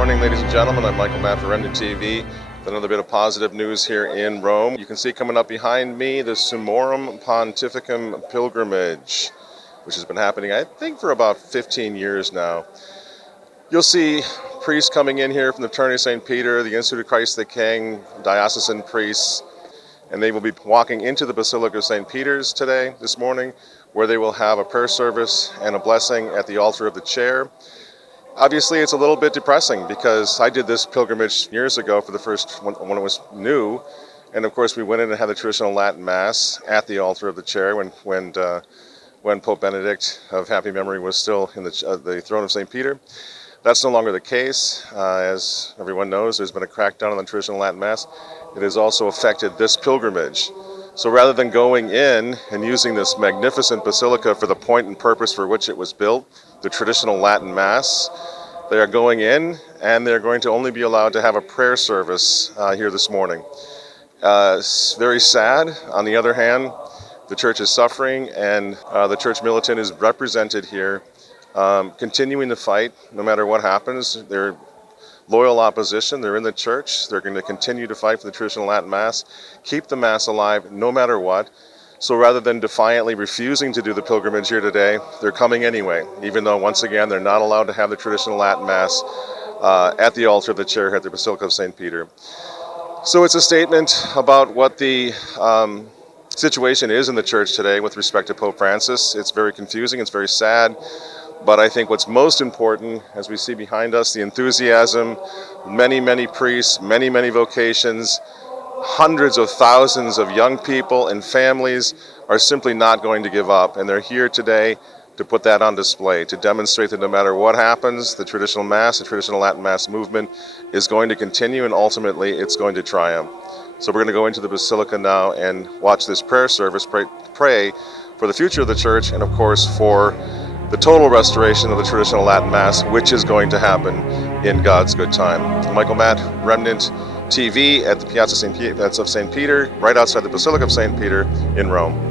morning, ladies and gentlemen. I'm Michael Matt for Remnant TV with another bit of positive news here in Rome. You can see coming up behind me the Summorum Pontificum pilgrimage, which has been happening, I think, for about 15 years now. You'll see priests coming in here from the Fraternity of St. Peter, the Institute of Christ the King, diocesan priests, and they will be walking into the Basilica of St. Peter's this morning, where they will have a prayer service and a blessing at the altar of the chair. Obviously, it's a little bit depressing because I did this pilgrimage years ago for the first when it was new, and of course we went in and had the traditional Latin Mass at the altar of the chair when Pope Benedict of happy memory was still in the throne of St. Peter. That's no longer the case. As everyone knows, there's been a crackdown on the traditional Latin Mass. It has also affected this pilgrimage. So rather than going in and using this magnificent basilica for the point and purpose for which it was built, the traditional Latin Mass, they are going in and they're going to only be allowed to have a prayer service here this morning. It's very sad. On the other hand, the church is suffering, and the church militant is represented here, continuing to fight no matter what happens. They're loyal opposition. They're in the church. They're going to continue to fight for the traditional Latin Mass, keep the Mass alive no matter what. So rather than defiantly refusing to do the pilgrimage here today, they're coming anyway, even though, once again, they're not allowed to have the traditional Latin Mass at the altar of the chair at the Basilica of St. Peter. So it's a statement about what the situation is in the church today with respect to Pope Francis. It's very confusing. It's very sad. But I think what's most important, as we see behind us, the enthusiasm, many, many priests, many, many vocations, hundreds of thousands of young people and families are simply not going to give up. And they're here today to put that on display, to demonstrate that no matter what happens, the traditional Mass, the traditional Latin Mass movement is going to continue, and ultimately it's going to triumph. So we're going to go into the Basilica now and watch this prayer service, pray for the future of the church, and of course for the total restoration of the traditional Latin Mass, which is going to happen in God's good time. Michael Matt, Remnant TV at the Piazza of St. Peter, right outside the Basilica of St. Peter in Rome.